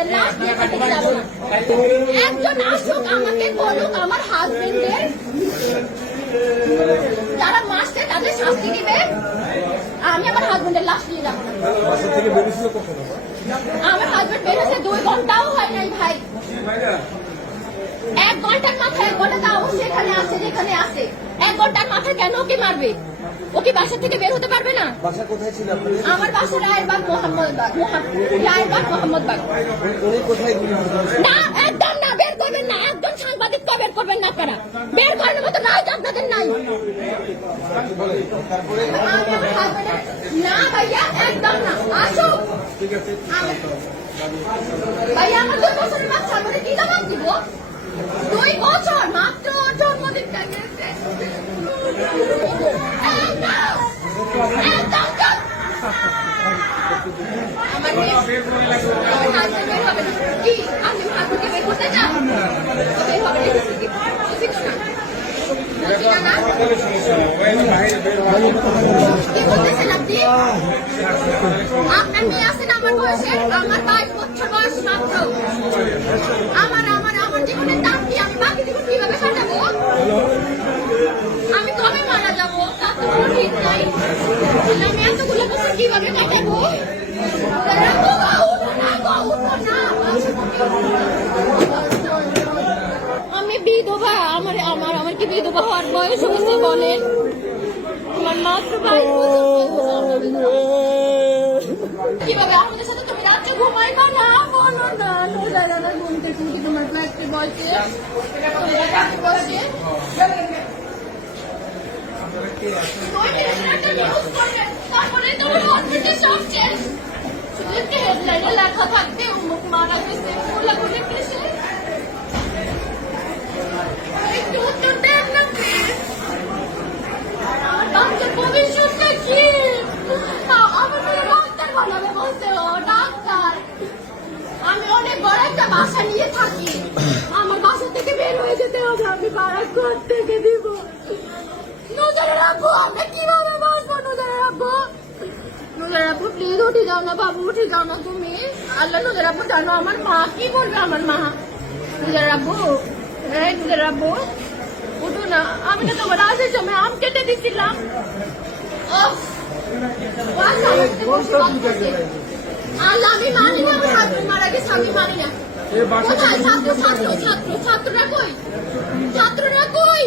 হাজবেন্ডের লাশ দিয়ে কাটতে যাবো না। একজন আসুক আমাকে বলুক আমার হাজবেন্ডের যারা মাসে তাদের শাস্তি দিবে, আমি আমার হাজবেন্ডের লাশ নিয়ে যাবো না। আমার হাজবেন্ড বেরোছে 2 ঘন্টাও হয় নাই ভাই। 1 ঘন্টার মাথায় বলে তাও সেখানে আছে যেখানে আছে। 1 ঘন্টার মাথায় কেন ওকে মারবে? ওকে বাসা থেকে বের হতে পারবে না? বাসা কোথায় ছিল আপনাদের? আমার বাসা রায়েরবাগ মোহাম্মদবাগ। রায়েরবাগ মোহাম্মদবাগ। উনি কোথায় গুলি হয়েছে? না একদম না, বের করবেন না। একদম সাংবাদিককে বের করবেন না আপনারা। বের করার মতো নাই তো আপনাদের নাই। না ভাইয়া একদম না, আসুক ভাইয়া। আমার 2 বছরের বাচ্চা আমাদের কি দাম দিব? 2 বছর মাত্র জন্মদিনটা গেছে। আমার মেয়ে বের হবে না। কি আপনি ঠাকুরকে বের করতে চান? বের হবে না। কি বলতেছেন আপনি? আপনার মেয়ে আছেন আমার বয়সে, আমার 22 বছর বয়স মাত্র। আমার জীবনের দাম কি? আমি বাকি জীবন কিভাবে কাটাবো? আমি কবে মারা যাবো তার তো কোনো ঠিক নাই। আমি এতগুলো বছর কিভাবে কাটাবো? আমি বিধবা। আমার কি বিধবা হওয়ার বয়স হয়েছে বলেন? আমার মাত্র 22 বছর। কিভাবে আমাদের সাথে তুমি রাত্রে ঘুমাইবা না? বলো না। দাদা ঘুমতে ঘুমতে তোমার ফ্ল্যাটে বসে তারপরে তোমার হসপিটাল সব শেষ। শুধু একটা হেডলাইনে লেখা থাকতে অমুক মারা গেছে, গোলাগুলি কেসে। একটু উত্তর দেন না প্লিজ। বাচ্চার ভবিষ্যৎটা কি? আমার মেয়ে ডাক্তার বানাবে বলছে ও ডাক্তার। আমি অনেক বড় একটা বাসা নিয়ে থাকি। আমার বাসা থেকে বের হয়ে যেতে হবে। আমি ভাড়া থেকে দিব। নুজারের আব্বু, আমরা কিভাবে বাঁচবো? নুজারের আব্বু প্লিজ উঠে যাও না বাবু, উঠে যাও না তুমি। আল্লাহ, নুজার আব্বু জানো আমার মা কি বলবে? আমার মা নুজারের আব্বু, নুজারের আব্বু উঠো না। আমি না তোমার আজের সময় আম কেটে দিচ্ছিলাম। আল্লাহ, আমি মানি না। আমার হাজবেন্ড মারা গেছে, আমি মানি না। ছাত্ররা কই?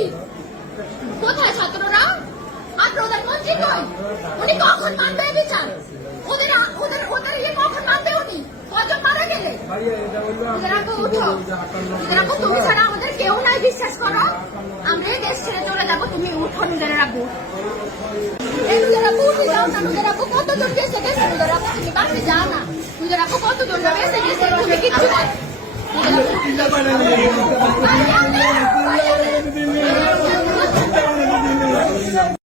কোথায় ছাত্ররা? আর প্রধানমন্ত্রী কই? উনি কখন মানবে বিচার? ওদের কখন মানবে? উনি কজন মারা গেলে? তুমি ছাড়া আমাদের কেউ নাই, বিশ্বাস করো। আমরা এই দেশ ছেড়ে চলে যাবো, তুমি উঠো। নিজের রাখবো কতজন গেছে গেছে নিজের রাখবো। তুমি বাড়িতে যাও না। নিজের রাখবো কতজন গেছে গেছে, তুমি কিচ্ছু